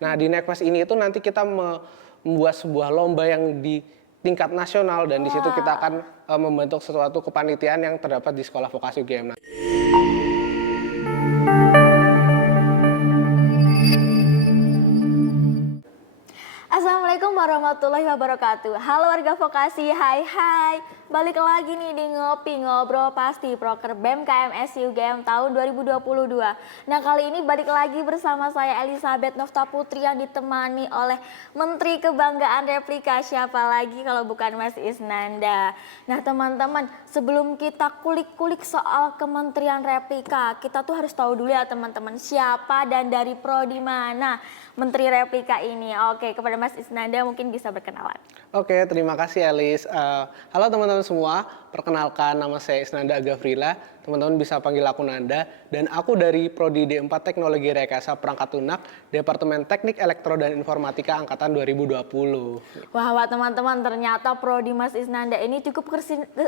Nah, di Nekfest ini itu nanti kita membuat sebuah lomba yang di tingkat nasional dan di situ kita Wah. akan membentuk suatu kepanitiaan yang terdapat di Sekolah Vokasi UGM. Assalamualaikum warahmatullahi wabarakatuh. Halo warga vokasi, hai. Balik lagi nih di Ngopi Ngobrol Pasti Proker BEM KMSI UGM tahun 2022. Nah, kali ini balik lagi bersama saya Elizabeth Novta Putri yang ditemani oleh Menteri Kebanggaan Replika. Siapa lagi kalau bukan Mas Isnanda. Nah, teman-teman, sebelum kita kulik-kulik soal Kementerian Replika, kita tuh harus tahu dulu ya teman-teman, siapa dan dari prodi mana Menteri Replika ini. Oke, kepada Mas Isnanda mungkin bisa berkenalan. Oke, terima kasih Elis. Halo teman-teman semua, perkenalkan nama saya Isnanda Agafrila. Teman-teman bisa panggil aku Nanda dan aku dari Prodi D4 Teknologi Rekayasa Perangkat Lunak, Departemen Teknik Elektro dan Informatika angkatan 2020. Wah, teman-teman, ternyata Prodi Mas Isnanda ini cukup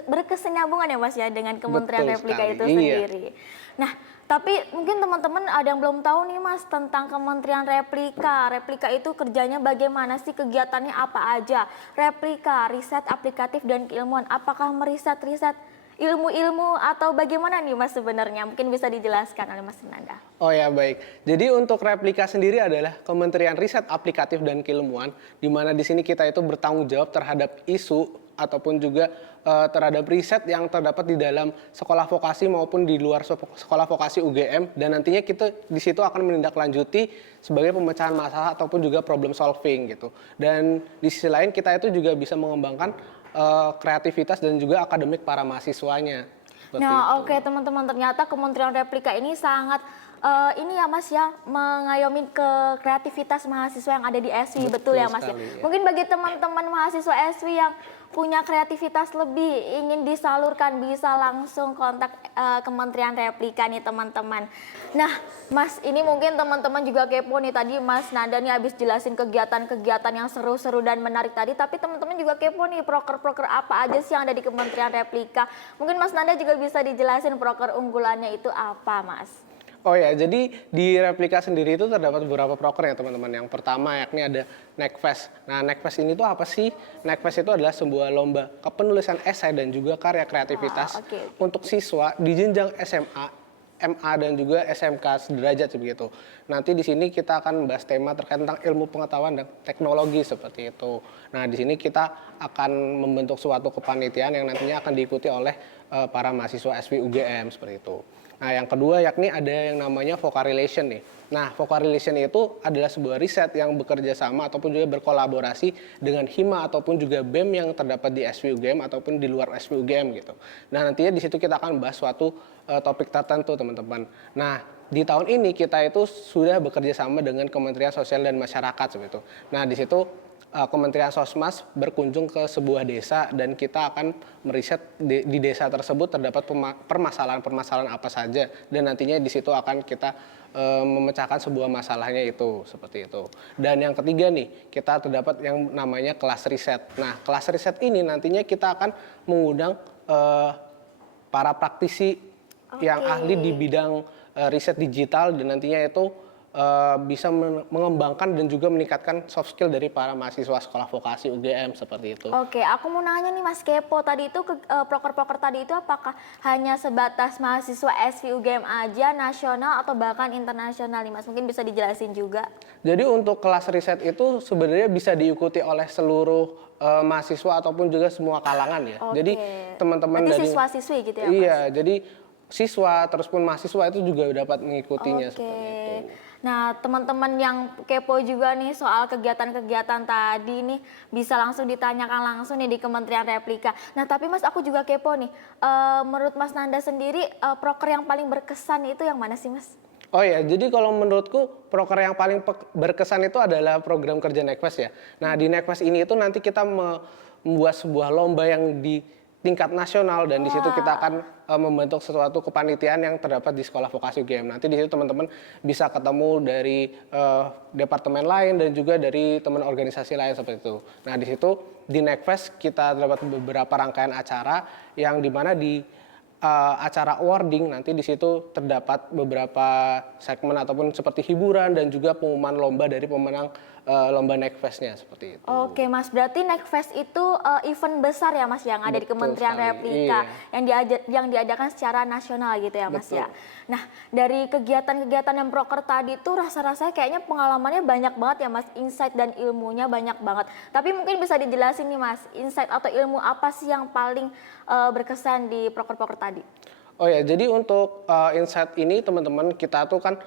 berkesinambungan ya Mas ya dengan Kementerian Betul Replika sekali, itu iya. sendiri. Nah, tapi mungkin teman-teman ada yang belum tahu nih Mas tentang Kementerian Replika. Replika itu kerjanya bagaimana sih, kegiatannya apa aja? Replika, riset aplikatif dan keilmuan. Apakah meriset-riset ilmu-ilmu atau bagaimana nih Mas sebenarnya? Mungkin bisa dijelaskan oleh Mas Nanda. Oh ya, baik. Jadi untuk Replika sendiri adalah Kementerian Riset Aplikatif dan Keilmuan, di mana di sini kita itu bertanggung jawab terhadap isu ataupun juga terhadap riset yang terdapat di dalam sekolah vokasi maupun di luar sekolah vokasi UGM, dan nantinya kita di situ akan menindaklanjuti sebagai pemecahan masalah ataupun juga problem solving gitu. Dan di sisi lain kita itu juga bisa mengembangkan kreativitas dan juga akademik para mahasiswanya. Nah, oke teman-teman, ternyata Kementerian Replika ini sangat ini ya Mas ya, mengayomi ke kreativitas mahasiswa yang ada di SW, betul ya Mas ya. Sekali, ya. Mungkin bagi teman-teman mahasiswa SW yang punya kreativitas lebih ingin disalurkan, bisa langsung kontak Kementerian Replika nih teman-teman. Nah Mas, ini mungkin teman-teman juga kepo nih, tadi Mas Nanda nih habis jelasin kegiatan-kegiatan yang seru-seru dan menarik tadi, tapi teman-teman juga kepo nih proker-proker apa aja sih yang ada di Kementerian Replika. Mungkin Mas Nanda juga bisa dijelasin proker unggulannya itu apa Mas? Oh ya, jadi di Replika sendiri itu terdapat beberapa proker ya teman-teman. Yang pertama yakni ada Nekfest. Nah, Nekfest ini tuh apa sih? Nekfest itu adalah sebuah lomba kepenulisan esai dan juga karya kreativitas untuk siswa di jenjang SMA, MA dan juga SMK sederajat begitu. Nanti di sini kita akan membahas tema terkait tentang ilmu pengetahuan dan teknologi seperti itu. Nah, di sini kita akan membentuk suatu kepanitiaan yang nantinya akan diikuti oleh para mahasiswa SW UGM seperti itu. Nah, yang kedua yakni ada yang namanya Vocarelation nih. Nah, Vocarelation itu adalah sebuah riset yang bekerja sama ataupun juga berkolaborasi dengan Hima ataupun juga BEM yang terdapat di SW UGM ataupun di luar SW UGM gitu. Nah, nantinya di situ kita akan bahas suatu topik tertentu, teman-teman. Nah, di tahun ini kita itu sudah bekerja sama dengan Kementerian Sosial dan Masyarakat seperti itu. Nah, di situ Kementerian Sosmas berkunjung ke sebuah desa dan kita akan meriset di desa tersebut terdapat permasalahan-permasalahan apa saja, dan nantinya di situ akan kita memecahkan sebuah masalahnya itu seperti itu. Dan yang ketiga nih, kita terdapat yang namanya kelas riset. Nah, kelas riset ini nantinya kita akan mengundang para praktisi yang ahli di bidang riset digital, dan nantinya itu bisa mengembangkan dan juga meningkatkan soft skill dari para mahasiswa sekolah vokasi UGM seperti itu. Oke, aku mau nanya nih Mas Kepo, tadi itu proker-proker tadi itu apakah hanya sebatas mahasiswa SW UGM aja, nasional atau bahkan internasional nih Mas? Mungkin bisa dijelasin juga. Jadi untuk kelas riset itu sebenarnya bisa diikuti oleh seluruh mahasiswa ataupun juga semua kalangan ya. Oke. Jadi teman-teman Berarti dari siswa-siswi gitu ya Mas? Iya, jadi siswa terus pun mahasiswa itu juga dapat mengikutinya seperti itu. Nah, teman-teman yang kepo juga nih soal kegiatan-kegiatan tadi nih, bisa langsung ditanyakan langsung nih di Kementerian Replika. Nah, tapi Mas, aku juga kepo nih, menurut Mas Nanda sendiri, proker yang paling berkesan itu yang mana sih Mas? Oh ya, jadi kalau menurutku proker yang paling berkesan itu adalah program kerja Nekfest ya. Nah, di Nekfest ini itu nanti kita membuat sebuah lomba yang di tingkat nasional, dan di situ kita akan membentuk suatu kepanitiaan yang terdapat di Sekolah Vokasi UGM. Nanti di situ teman-teman bisa ketemu dari departemen lain dan juga dari teman organisasi lain seperti itu. Nah, di situ di Nekfest kita terdapat beberapa rangkaian acara yang dimana di acara awarding, nanti di situ terdapat beberapa segmen ataupun seperti hiburan dan juga pengumuman lomba dari pemenang lomba Nekfest-nya seperti itu. Oke Mas, berarti Nekfest itu event besar ya Mas yang ada di Betul Kementerian sekali, Replika iya. yang diadakan secara nasional gitu ya Mas Betul. ya. Nah dari kegiatan-kegiatan yang proker tadi tuh rasa-rasanya kayaknya pengalamannya banyak banget ya Mas, insight dan ilmunya banyak banget. Tapi mungkin bisa dijelasin nih Mas, insight atau ilmu apa sih yang paling berkesan di proker-proker tadi? Oh ya, jadi untuk insight ini teman-teman kita tuh kan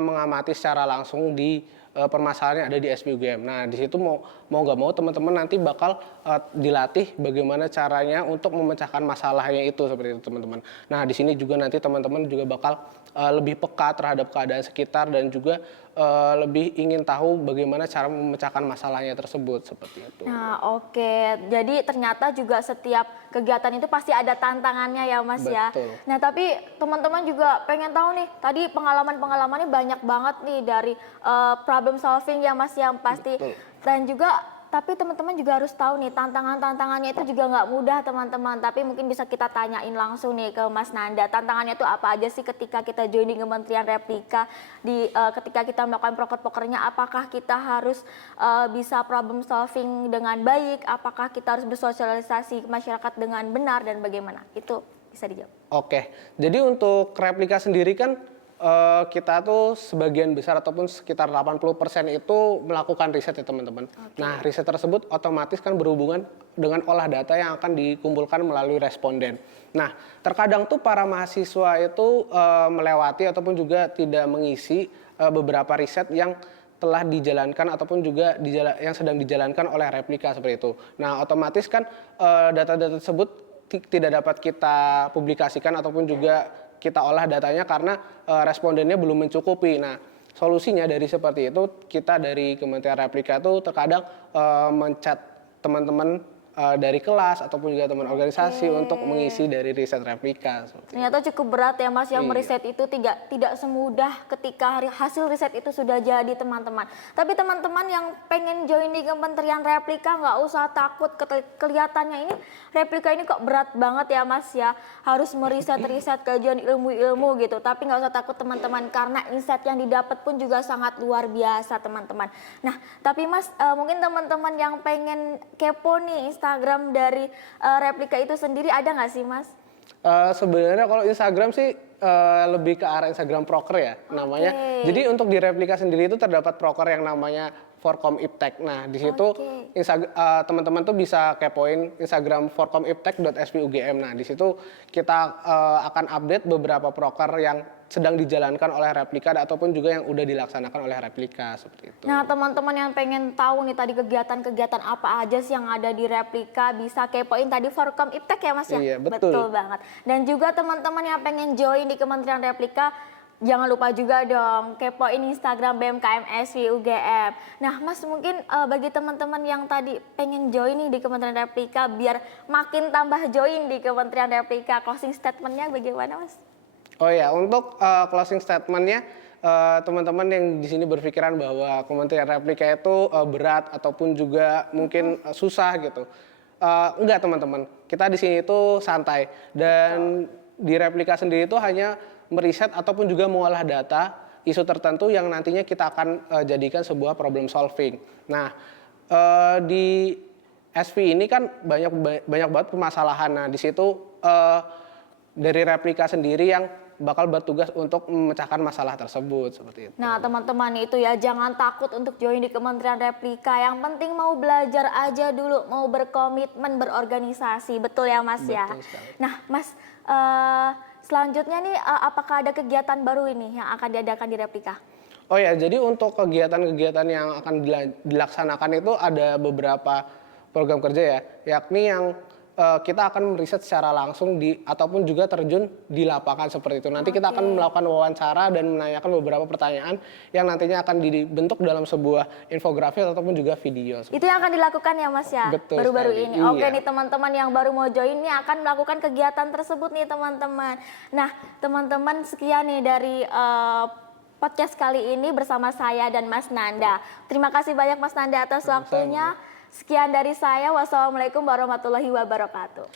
mengamati secara langsung di permasalahan yang ada di SBUGM. Nah, di situ mau nggak mau teman-teman nanti bakal dilatih bagaimana caranya untuk memecahkan masalahnya itu seperti itu teman-teman. Nah, di sini juga nanti teman-teman juga bakal lebih peka terhadap keadaan sekitar dan juga lebih ingin tahu bagaimana cara memecahkan masalahnya tersebut seperti itu. Nah, oke. Jadi ternyata juga setiap kegiatan itu pasti ada tantangannya ya, Mas ya. Betul. Nah, tapi teman-teman juga pengen tahu nih, tadi pengalaman-pengalamannya banyak banget nih dari problem solving ya, Mas, yang pasti. Betul. Dan juga tapi teman-teman juga harus tahu nih, tantangannya itu juga nggak mudah teman-teman. Tapi mungkin bisa kita tanyain langsung nih ke Mas Nanda. Tantangannya itu apa aja sih ketika kita join di Kementerian Replika, ketika kita melakukan proker-prokernya, apakah kita harus bisa problem solving dengan baik, apakah kita harus bersosialisasi ke masyarakat dengan benar dan bagaimana? Itu bisa dijawab. Oke, jadi untuk replika sendiri kan kita tuh sebagian besar ataupun sekitar 80% itu melakukan riset ya teman-teman. Nah, riset tersebut otomatis kan berhubungan dengan olah data yang akan dikumpulkan melalui responden. Nah, terkadang tuh para mahasiswa itu melewati ataupun juga tidak mengisi beberapa riset yang telah dijalankan ataupun juga yang sedang dijalankan oleh replika seperti itu. Nah, otomatis kan data-data tersebut tidak dapat kita publikasikan ataupun juga kita olah datanya karena respondennya belum mencukupi. Nah, solusinya dari seperti itu, kita dari Kementerian Replika itu terkadang men-chat teman-teman dari kelas ataupun juga teman organisasi untuk mengisi dari riset replika. Ternyata cukup berat ya Mas, yang meriset itu tidak semudah ketika hasil riset itu sudah jadi teman-teman. Tapi teman-teman yang pengen join di Kementerian Replika nggak usah takut, kelihatannya ini replika ini kok berat banget ya Mas ya. Harus meriset-riset kajian ilmu-ilmu gitu. Tapi nggak usah takut teman-teman, karena insight yang didapat pun juga sangat luar biasa teman-teman. Nah, tapi Mas mungkin teman-teman yang pengen kepo nih Instagram dari replika itu sendiri ada nggak sih Mas? Sebenarnya kalau Instagram sih lebih ke arah Instagram proker ya namanya. Jadi untuk di replika sendiri itu terdapat proker yang namanya Forkom Iptek. Nah, di situ teman-teman tuh bisa kepoin Instagram forkomiptek.sbugm. Nah, di situ kita akan update beberapa proker yang sedang dijalankan oleh replika ataupun juga yang udah dilaksanakan oleh replika seperti itu. Nah, teman-teman yang pengen tahu nih tadi kegiatan-kegiatan apa aja sih yang ada di replika, bisa kepoin tadi Forkom Iptek ya Mas ya? Iya, betul Banget. Dan juga teman-teman yang pengen join di Kementerian Replika, jangan lupa juga dong kepoin Instagram BMKM SI UGM. Nah Mas, mungkin bagi teman-teman yang tadi pengen join nih di Kementerian Replika biar makin tambah join di Kementerian Replika, closing statementnya bagaimana Mas? Oh ya, untuk closing statementnya teman-teman yang di sini berpikiran bahwa Kementerian Replika itu berat ataupun juga mungkin susah gitu. Enggak teman-teman, kita di sini itu santai dan di replika sendiri itu hanya meriset ataupun juga mengolah data isu tertentu yang nantinya kita akan jadikan sebuah problem solving. Nah, di SV ini kan banyak banget permasalahan. Nah, di situ dari replika sendiri yang bakal bertugas untuk memecahkan masalah tersebut seperti itu. Nah teman-teman itu ya, jangan takut untuk join di Kementerian Replika. Yang penting mau belajar aja dulu, mau berkomitmen berorganisasi, betul ya Mas ya? Betul sekali. Nah Mas, selanjutnya nih apakah ada kegiatan baru ini yang akan diadakan di Replika? Oh ya, jadi untuk kegiatan-kegiatan yang akan dilaksanakan itu ada beberapa program kerja ya, yakni yang kita akan meriset secara langsung ataupun juga terjun di lapangan seperti itu. Nanti kita akan melakukan wawancara dan menanyakan beberapa pertanyaan yang nantinya akan dibentuk dalam sebuah infografis ataupun juga video. Itu yang akan dilakukan ya Mas ya? Betul baru-baru sekali. ini. Iya. Oke nih teman-teman yang baru mau join nih akan melakukan kegiatan tersebut nih teman-teman. Nah teman-teman, sekian nih dari podcast kali ini bersama saya dan Mas Nanda. Terima kasih banyak Mas Nanda atas waktunya. Sekian dari saya, wassalamualaikum warahmatullahi wabarakatuh.